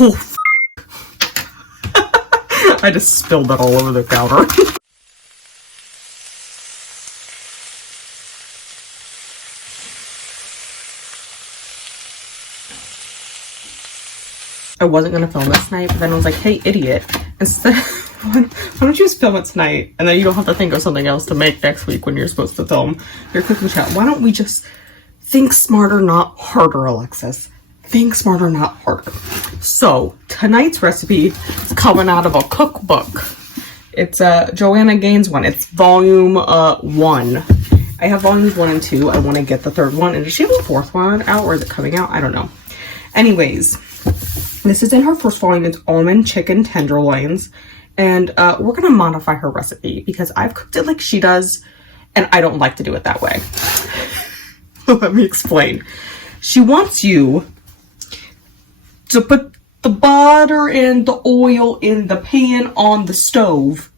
Oh, I just spilled that all over the counter. I wasn't gonna film this tonight, but then I was like, hey, idiot, instead, why don't you just film it tonight? And then you don't have to think of something else to make next week when you're supposed to film your cooking chat. Why don't we just think smarter, not harder, Alexis? Think smarter, not harder. So, tonight's recipe is coming out of a cookbook. It's Joanna Gaines one. It's volume 1. I have volumes 1 and 2. I want to get the third one. And does she have a fourth one out, or is it coming out? I don't know. Anyways, this is in her first volume. It's almond chicken tenderloins. And we're going to modify her recipe because I've cooked it like she does, and I don't like to do it that way. Let me explain. She wants you to put the butter and the oil in the pan on the stove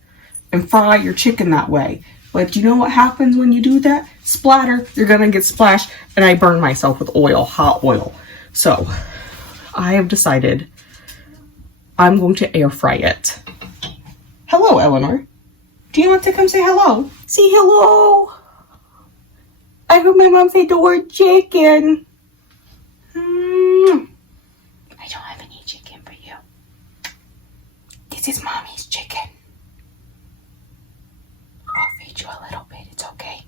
and fry your chicken that way. But you know what happens when you do that? Splatter, you're going to get splashed, and I burn myself with oil, hot oil. So, I have decided I'm going to air fry it. Hello, Eleanor. Do you want to come say hello? Say hello. I heard my mom say the word chicken. I don't have any chicken for you. This is mommy's chicken. I'll feed you a little bit. It's okay.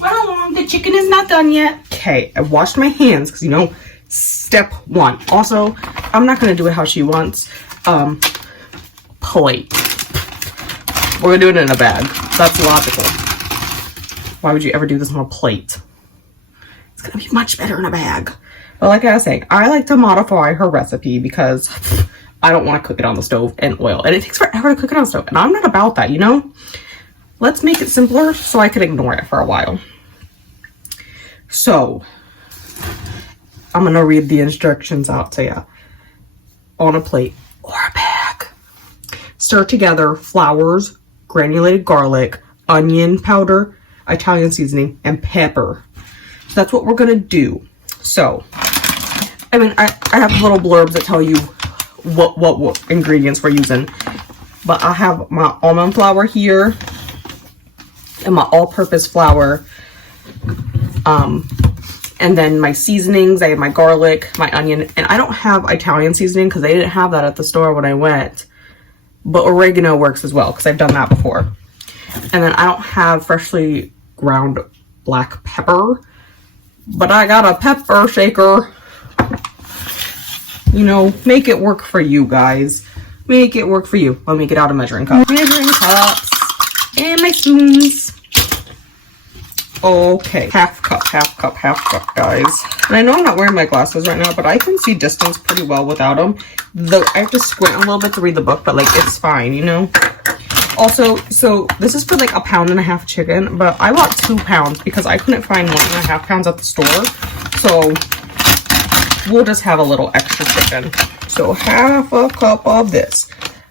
Run along. The chicken is not done yet. Okay, I washed my hands because, you know, step 1. Also, I'm not going to do it how she wants. Plate. We're going to do it in a bag. That's logical. Why would you ever do this on a plate? It's going to be much better in a bag. But like I was saying, I like to modify her recipe because I don't want to cook it on the stove and oil. And it takes forever to cook it on the stove. And I'm not about that, you know? Let's make it simpler so I can ignore it for a while. So, I'm going to read the instructions out to you. On a plate or a bag. Stir together flours, granulated garlic, onion powder, Italian seasoning, and pepper. So that's what we're going to do. So, I mean, I have little blurbs that tell you what ingredients we're using. But I have my almond flour here and my all-purpose flour. And then my seasonings, I have my garlic, my onion, and I don't have Italian seasoning because they didn't have that at the store when I went. But oregano works as well because I've done that before. And then I don't have freshly ground black pepper, but I got a pepper shaker. You know, make it work for you guys. Make it work for you. Let me get out a measuring cup. Measuring cups and my spoons. Okay, half cup, guys. And I know I'm not wearing my glasses right now, but I can see distance pretty well without them. Though I have to squint a little bit to read the book, but like it's fine, you know? Also, so this is for like 1.5 pounds chicken, but I bought 2 pounds because I couldn't find 1.5 pounds at the store. So we'll just have a little extra chicken. So half a cup of this.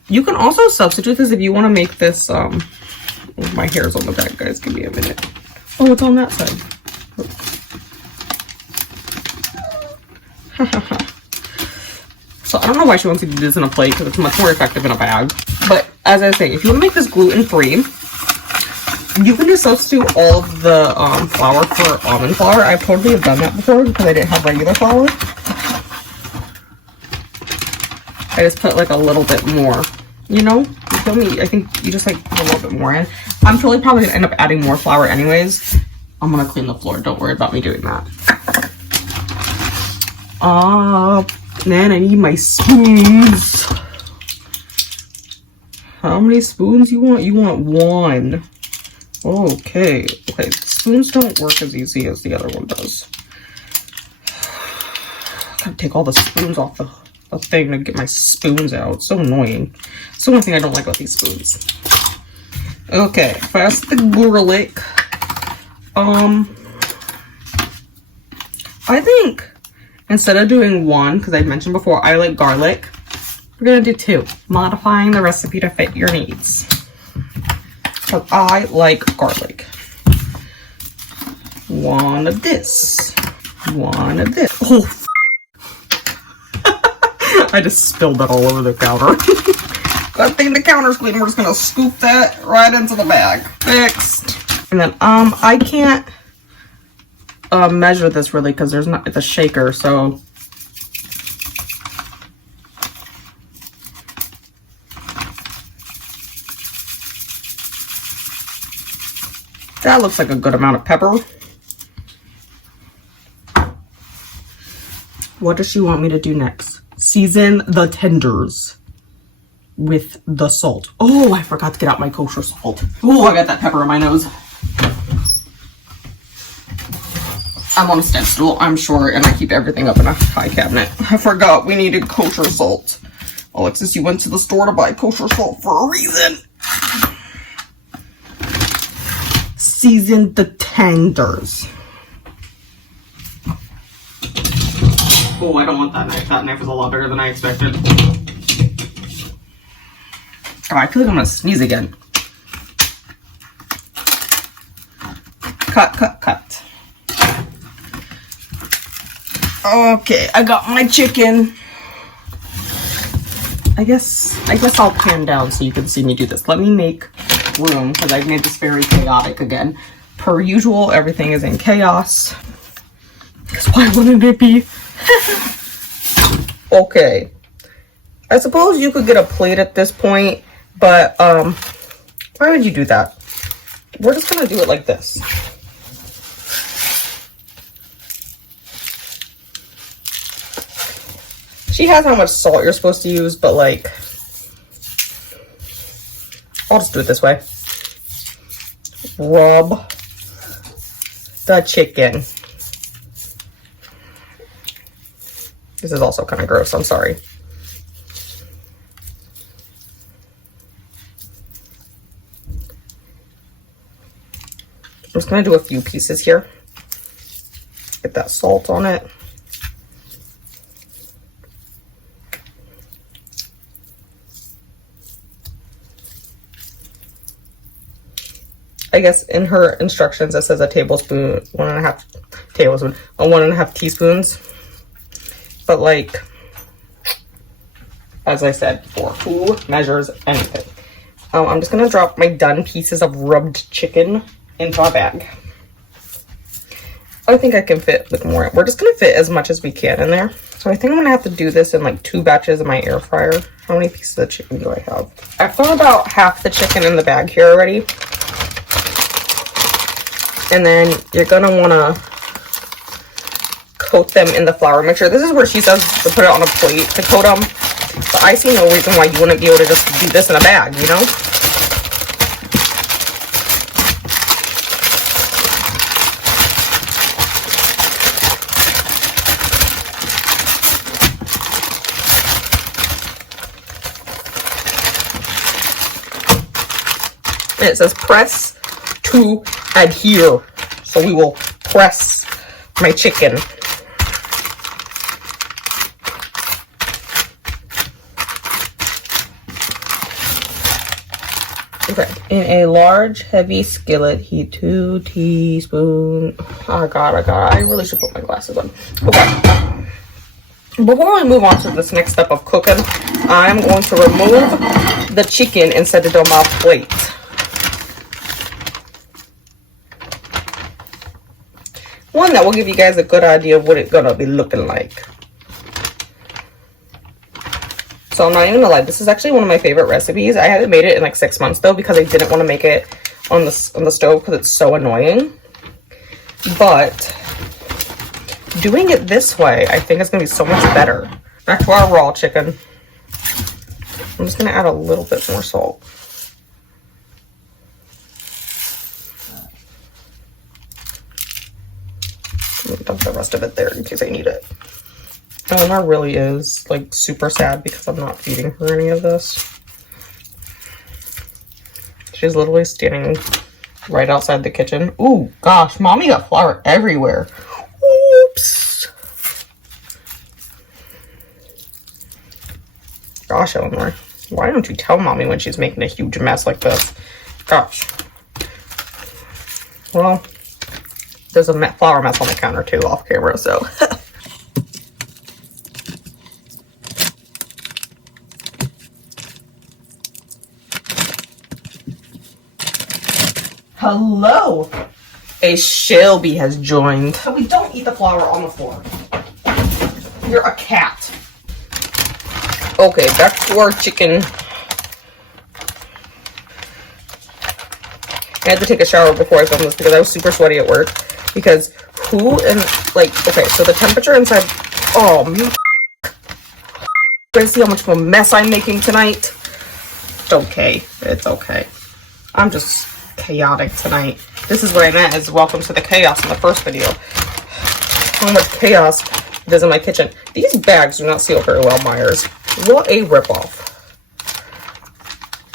You can also substitute this if you want to make this, my hair's on the back, guys. Give me a minute. Oh, it's on that side. So I don't know why she wants you to do this in a plate because it's much more effective in a bag. But as I was saying, if you want to make this gluten-free, you can just substitute all of the flour for almond flour. I totally have done that before because I didn't have regular flour. I just put like a little bit more, you know? You feel me? I think you just like put a little bit more in. I'm totally probably gonna end up adding more flour anyways. I'm gonna clean the floor. Don't worry about me doing that. Man, I need my spoons. How many spoons you want? You want 1. Okay. Okay, spoons don't work as easy as the other one does. Gotta take all the spoons off the thing to get my spoons out. It's so annoying. It's the one thing I don't like about these spoons. Okay, fast the garlic. I think instead of doing 1, because I mentioned before I like garlic, we're gonna do 2. Modifying the recipe to fit your needs. Because I like garlic. 1 of this. 1 of this. Oh, I just spilled that all over the counter. Good thing the counter's clean. We're just gonna scoop that right into the bag. Fixed. And then, I can't measure this really because it's a shaker, so. That looks like a good amount of pepper. What does she want me to do next? Season the tenders with the salt. Oh, I forgot to get out my kosher salt. Oh, I got that pepper in my nose. I'm on a step stool, I'm sure, and I keep everything up in a high cabinet. I forgot we needed kosher salt. Alexis, you went to the store to buy kosher salt for a reason. Season the tenders. Oh, I don't want that knife. That knife is a lot bigger than I expected. Oh, I feel like I'm gonna sneeze again. Cut, cut, cut. Okay, I got my chicken. I guess I'll pan down so you can see me do this. Let me make room because I've made this very chaotic again. Per usual, everything is in chaos. Because why wouldn't it be? Okay. I suppose you could get a plate at this point, but why would you do that? We're just gonna do it like this. She has how much salt you're supposed to use, but like, I'll just do it this way. Rub the chicken. This is also kind of gross, I'm sorry. I'm just gonna do a few pieces here. Get that salt on it. I guess in her instructions it says a tablespoon, 1.5 tablespoon, 1.5 teaspoons. But like, as I said before, who measures anything? I'm just gonna drop my done pieces of rubbed chicken into a bag. I think I can fit with more. We're just gonna fit as much as we can in there. So I think I'm gonna have to do this in like 2 batches in my air fryer. How many pieces of chicken do I have? I've thrown about half the chicken in the bag here already. And then you're gonna wanna coat them in the flour mixture. This is where she says to put it on a plate to coat them. But I see no reason why you wouldn't be able to just do this in a bag, you know? And it says press to adhere. So we will press my chicken. Okay, in a large heavy skillet, heat 2 teaspoons. Oh god, I really should put my glasses on. Okay. Before we move on to this next step of cooking, I'm going to remove the chicken and set it on my plate. One that will give you guys a good idea of what it's gonna be looking like. So I'm not even gonna lie, this is actually one of my favorite recipes. I haven't made it in like 6 months though because I didn't want to make it on the stove because it's so annoying. But doing it this way, I think it's gonna be so much better. Back to our raw chicken. I'm just gonna add a little bit more salt. Dump the rest of it there in case I need it. Eleanor really is like super sad because I'm not feeding her any of this. She's literally standing right outside the kitchen. Ooh, gosh, mommy got flour everywhere. Oops. Gosh, Eleanor, why don't you tell mommy when she's making a huge mess like this? Gosh. Well, there's a flour mess on the counter too off camera, so. Hello. A Shelby has joined. So we don't eat the flour on the floor. You're a cat. Okay, back to our chicken. I had to take a shower before I filmed this because I was super sweaty at work. Because who and like, okay, so the temperature inside, oh man. You guys see how much of a mess I'm making tonight? It's okay. It's okay. I'm just chaotic tonight. This is what I meant as welcome to the chaos in the first video. How much chaos there's in my kitchen. These bags do not seal very well, Myers. What a ripoff.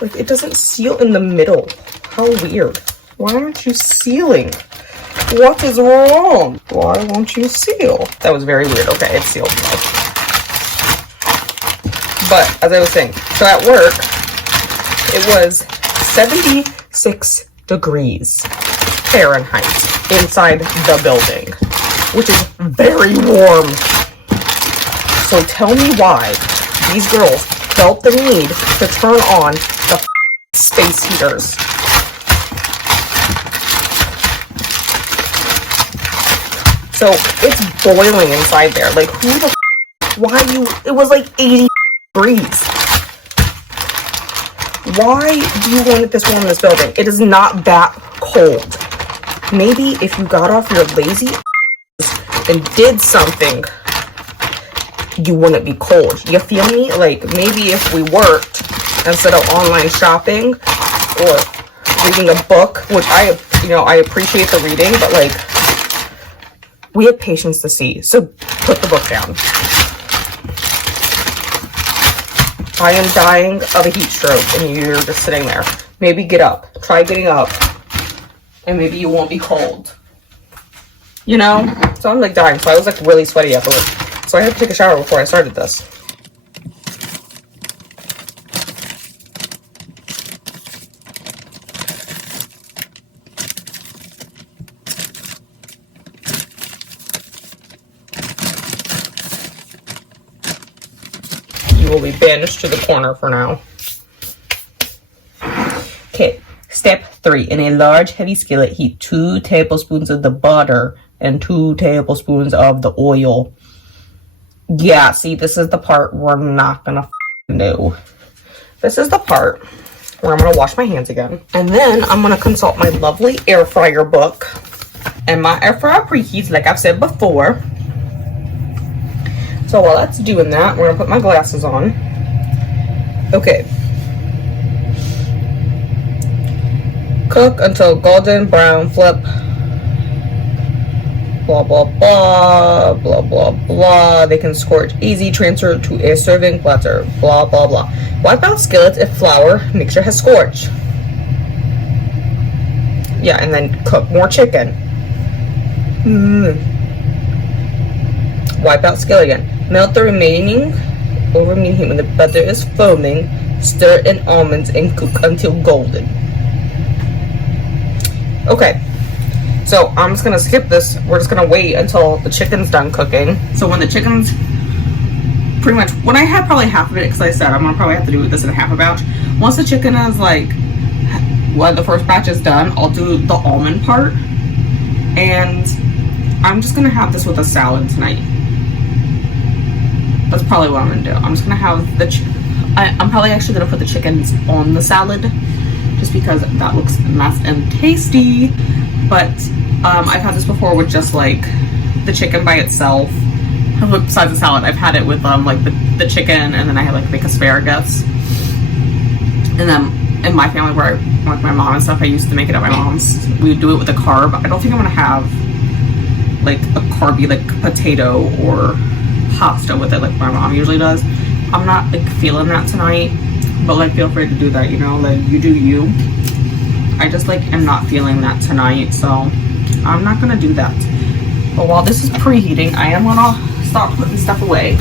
Like, it doesn't seal in the middle. How weird. Why aren't you sealing? What is wrong? Why won't you seal? That was very weird. Okay, it's sealed now. But, as I was saying, so at work, it was 76 degrees Fahrenheit inside the building, which is very warm. So tell me why these girls felt the need to turn on the space heaters. So it's boiling inside there. Like, who the why you, it was like 80 degrees. Why do you want it this warm in this building? It is not that cold. Maybe if you got off your lazy and did something, you wouldn't be cold. You feel me? Like, maybe if we worked instead of online shopping or reading a book, which I appreciate the reading, but like, we have patience to see. So put the book down. I am dying of a heat stroke and you're just sitting there. Maybe get up. Try getting up. And maybe you won't be cold. You know? So I'm like dying. So I was like really sweaty afterwards. So I had to take a shower before I started this. Will be banished to the corner for now. Okay, step 3. In a large heavy skillet, heat 2 tablespoons of the butter and 2 tablespoons of the oil. Yeah, see, this is the part we're not gonna do. This is the part where I'm gonna wash my hands again. And then I'm gonna consult my lovely air fryer book. And my air fryer preheats, like I've said before. So while that's doing that, we're gonna put my glasses on. Okay. Cook until golden brown, flip. Blah, blah, blah, blah, blah, blah. They can scorch easy, transfer to a serving platter, blah, blah, blah. Wipe out skillets if flour mixture has scorched. Yeah, and then cook more chicken. Wipe out skillet again. Melt the remaining over medium heat. When the butter is foaming, stir in almonds and cook until golden. Okay, so I'm just gonna skip this. We're just gonna wait until the chicken's done cooking. So when the chicken's pretty much, when I have probably half of it, because I said I'm gonna probably have to do this in half a batch. Once the chicken is like, well, the first batch is done, I'll do the almond part. And I'm just gonna have this with a salad tonight. That's probably what I'm gonna do. I'm just gonna have I'm probably actually gonna put the chickens on the salad, just because that looks nice and tasty. But I've had this before with just like the chicken by itself. Besides the salad, I've had it with like the chicken, and then I had like make asparagus. And then in my family, where like my mom and stuff, I used to make it at my mom's. We would do it with a carb. I don't think I'm gonna have like a carby like potato or pasta with it like my mom usually does. I'm not like feeling that tonight, but like feel free to do that, you know, like you do you. I just like am not feeling that tonight, so I'm not gonna do that. But while this is preheating, I am gonna start putting stuff away.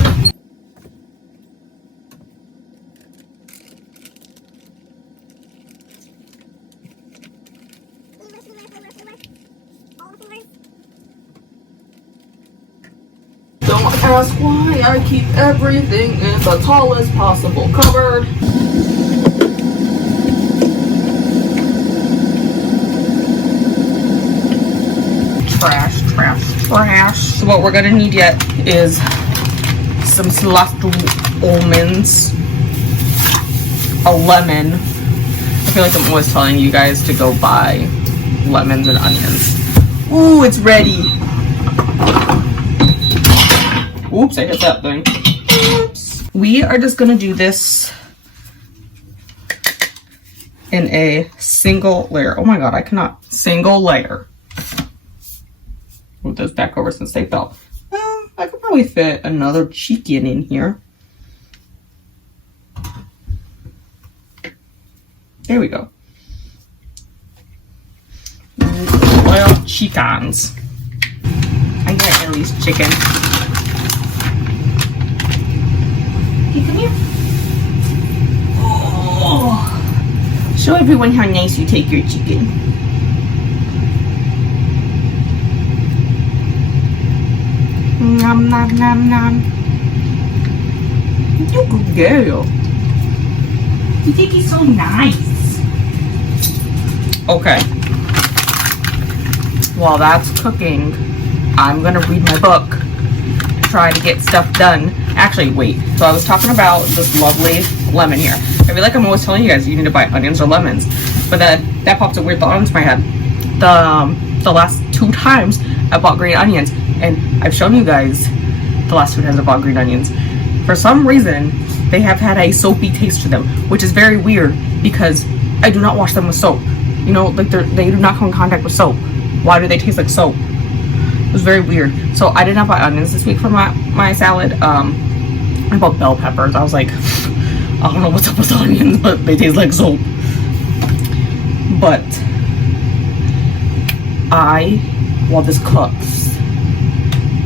Don't ask why I keep everything in the tallest possible cupboard. trash. So what we're gonna need yet is some sliced almonds, a lemon. I feel like I'm always telling you guys to go buy lemons and onions. Ooh, it's ready. Oops, I hit that thing. Oops. We are just gonna do this in a single layer. Oh my god, I cannot. Single layer. Move those back over since they fell. Well, I could probably fit another chicken in here. There we go. 12 chickens. I got Ellie's chicken. Okay, come here. Oh. Show everyone how nice you take your chicken. Nom nom nom nom. You good girl. You think he's so nice. Okay. While that's cooking, I'm gonna read my book. Try to get stuff done. Actually, wait. So I was talking about this lovely lemon here. I feel like I'm always telling you guys you need to buy onions or lemons, but then that pops a weird thought into my head. The last 2 times I bought green onions, and I've shown you guys the last 2 times I bought green onions. For some reason, they have had a soapy taste to them, which is very weird because I do not wash them with soap. You know, like they do not come in contact with soap. Why do they taste like soap? It was very weird. So I did not buy onions this week for my salad. I bought bell peppers. I was like, I don't know what's up with onions, but they taste like soap. But while this cooks,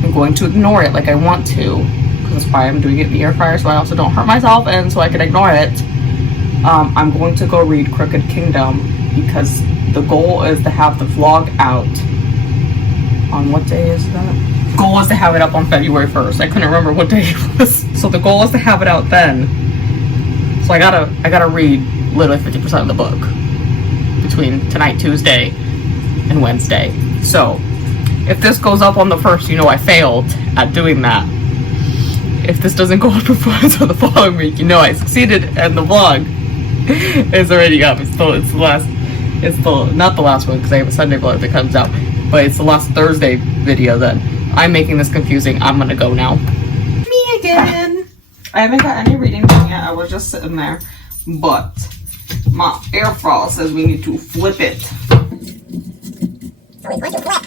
I'm going to ignore it like I want to, because that's why I'm doing it in the air fryer, so I also don't hurt myself and so I can ignore it. I'm going to go read Crooked Kingdom because the goal is to have the vlog out on what day is that? Goal is to have it up on February 1st. I couldn't remember what day it was. So the goal is to have it out then. So I gotta read literally 50% of the book between tonight, Tuesday, and Wednesday. So if this goes up on the 1st, you know I failed at doing that. If this doesn't go up before until the following week, you know I succeeded and the vlog is already up. It's not the last one because I have a Sunday vlog that comes out, but it's the last Thursday video then. I'm making this confusing. I'm gonna go now. Me again. I haven't got any reading done yet. I was just sitting there, but my air fryer says we need to flip it. So we're going to flip.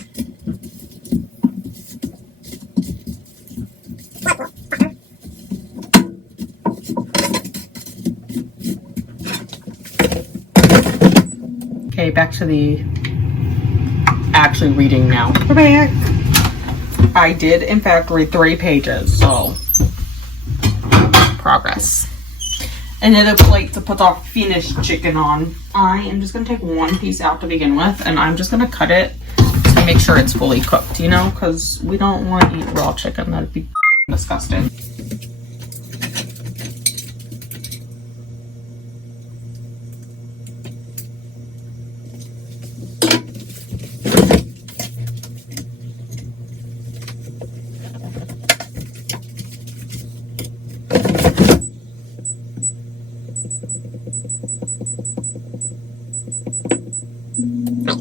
Okay, back to the actually reading now. We're back. I did, in fact, read 3 pages, so progress. Another plate to put our finished chicken on. I am just going to take 1 piece out to begin with, and I'm just going to cut it to make sure it's fully cooked, you know, because we don't want to eat raw chicken. That'd be disgusting.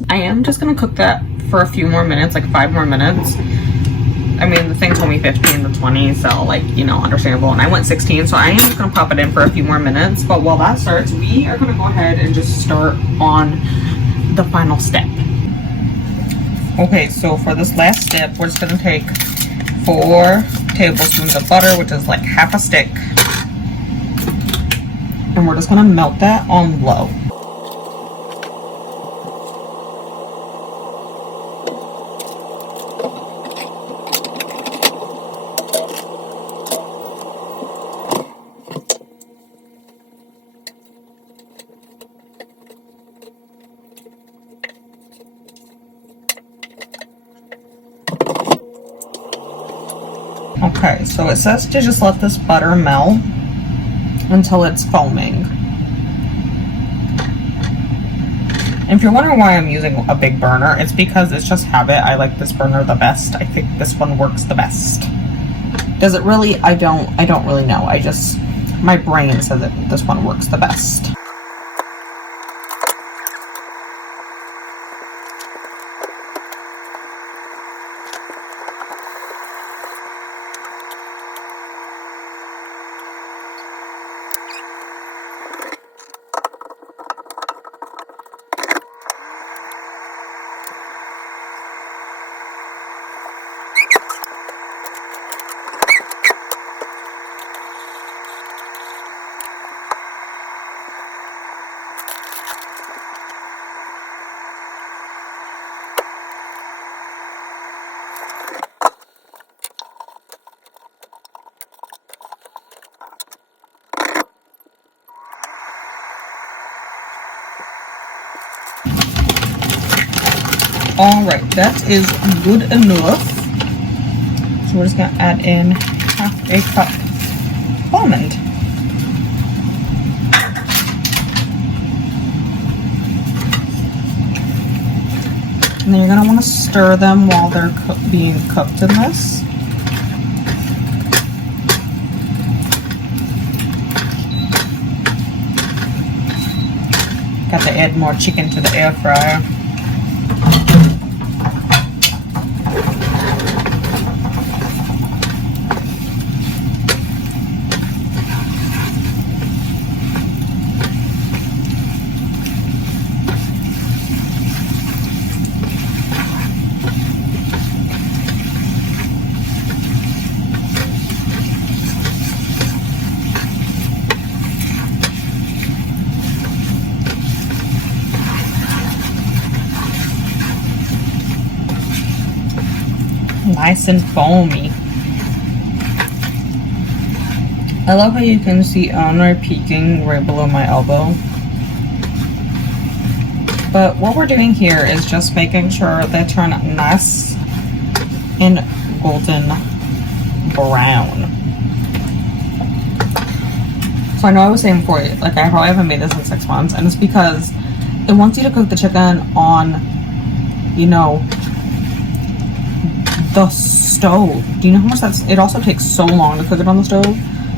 I am just gonna cook that for a few more minutes, like 5 more minutes. I mean, the thing told me 15 to 20, so like, you know, understandable. And I went 16, so I am just gonna pop it in for a few more minutes. But while that starts, we are gonna go ahead and just start on the final step. Okay, so for this last step, we're just gonna take 4 tablespoons of butter, which is like half a stick. And we're just gonna melt that on low. Okay, so it says to just let this butter melt until it's foaming. And if you're wondering why I'm using a big burner, it's because it's just habit. I like this burner the best. I think this one works the best. Does it really? I don't really know. My brain says that this one works the best. Alright, that is good enough. So we're just going to add in half a cup of almond. And then you're going to want to stir them while they're being cooked in this. Got to add more chicken to the air fryer. Nice and foamy. I love how you can see Eleanor peeking right below my elbow. But what we're doing here is just making sure they turn nice and golden brown. So I know I was saying before, like I probably haven't made this in 6 months, and it's because it wants you to cook the chicken on, you know, the stove. Do you know how much it also takes so long to cook it on the stove?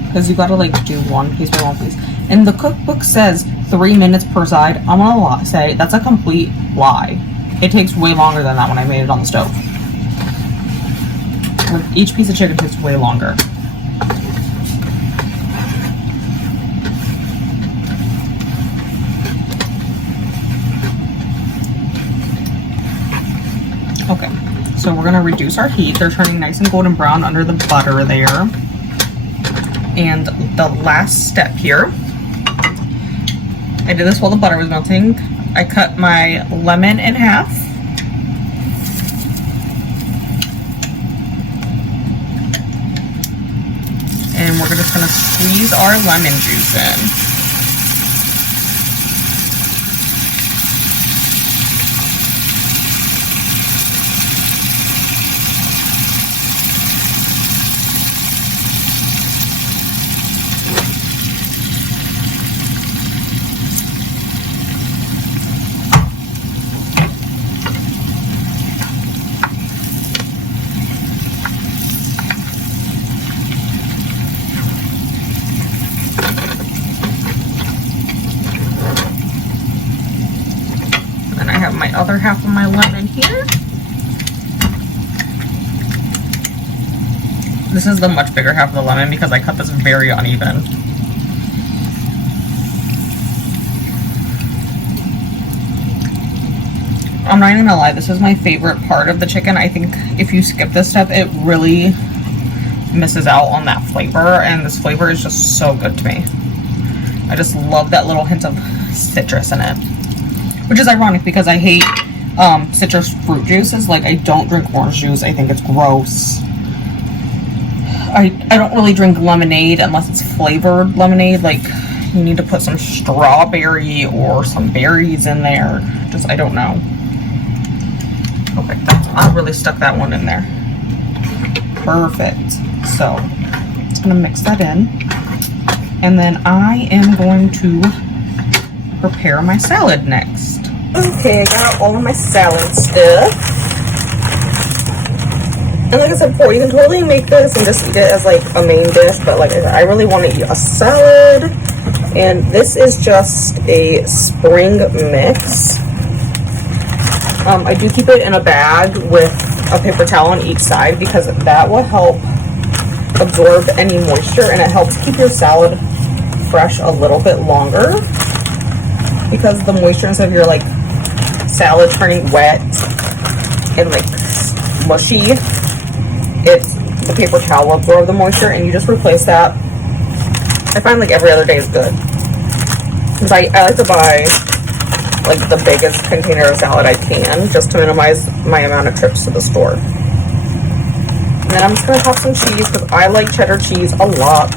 Because you gotta like do one piece by one piece. And the cookbook says 3 minutes per side. I'm gonna say that's a complete lie. It takes way longer than that when I made it on the stove. Like, each piece of chicken takes way longer. Okay. So we're gonna reduce our heat. They're turning nice and golden brown under the butter there. And the last step here, I did this while the butter was melting. I cut my lemon in half. And we're just gonna squeeze our lemon juice in. My other half of my lemon here. This is the much bigger half of the lemon because I cut this very uneven. I'm not even gonna lie, this is my favorite part of the chicken. I think if you skip this step, it really misses out on that flavor, and this flavor is just so good to me. I just love that little hint of citrus in it. Which is ironic because I hate citrus fruit juices. Like, I don't drink orange juice. I think it's gross. I don't really drink lemonade unless it's flavored lemonade. Like, you need to put some strawberry or some berries in there. Just, I don't know. Okay, I really stuck that one in there. Perfect. So, just gonna mix that in. And then I am going to prepare my salad next. Okay, I got all of my salad stuff. And like I said before, you can totally make this and just eat it as like a main dish, but like I really want to eat a salad. And this is just a spring mix. I do keep it in a bag with a paper towel on each side because that will help absorb any moisture, and it helps keep your salad fresh a little bit longer because the moisture instead of your like salad turning wet and like mushy, it's the paper towel will absorb the moisture, and you just replace that. I find like every other day is good because I like to buy like the biggest container of salad I can just to minimize my amount of trips to the store. And then I'm just gonna pop some cheese because I like cheddar cheese a lot.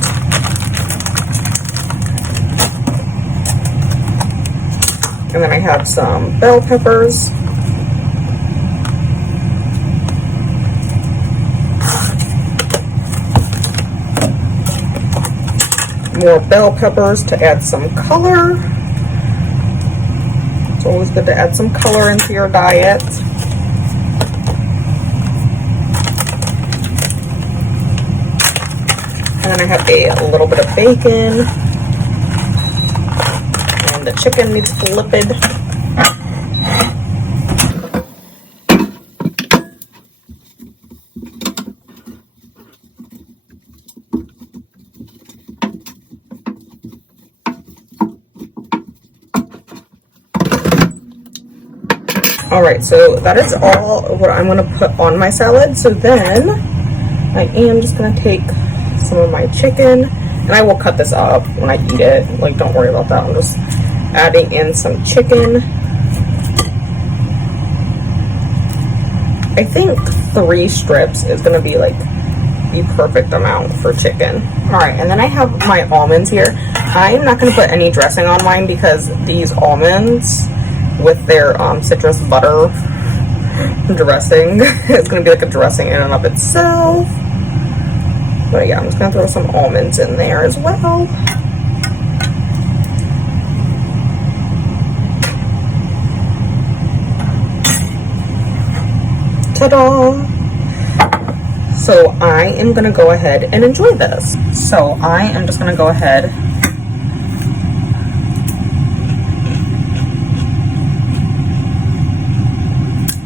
And then I have some bell peppers. More bell peppers to add some color. It's always good to add some color into your diet. And then I have a little bit of bacon. And the chicken needs flipped. Alright, so that is all what I'm going to put on my salad. So then I am just going to take some of my chicken, and I will cut this up when I eat it. Like, don't worry about that. I'm just adding in some chicken. I think 3 strips is going to be like the perfect amount for chicken. Alright, and then I have my almonds here. I'm not going to put any dressing on mine because these almonds with their citrus butter dressing it's going to be like a dressing in and of itself. But yeah, I'm just going to throw some almonds in there as well. Ta-da! So I am going to go ahead and enjoy this. So I am just going to go ahead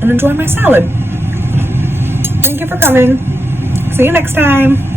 and enjoy my salad. Thank you for coming. See you next time.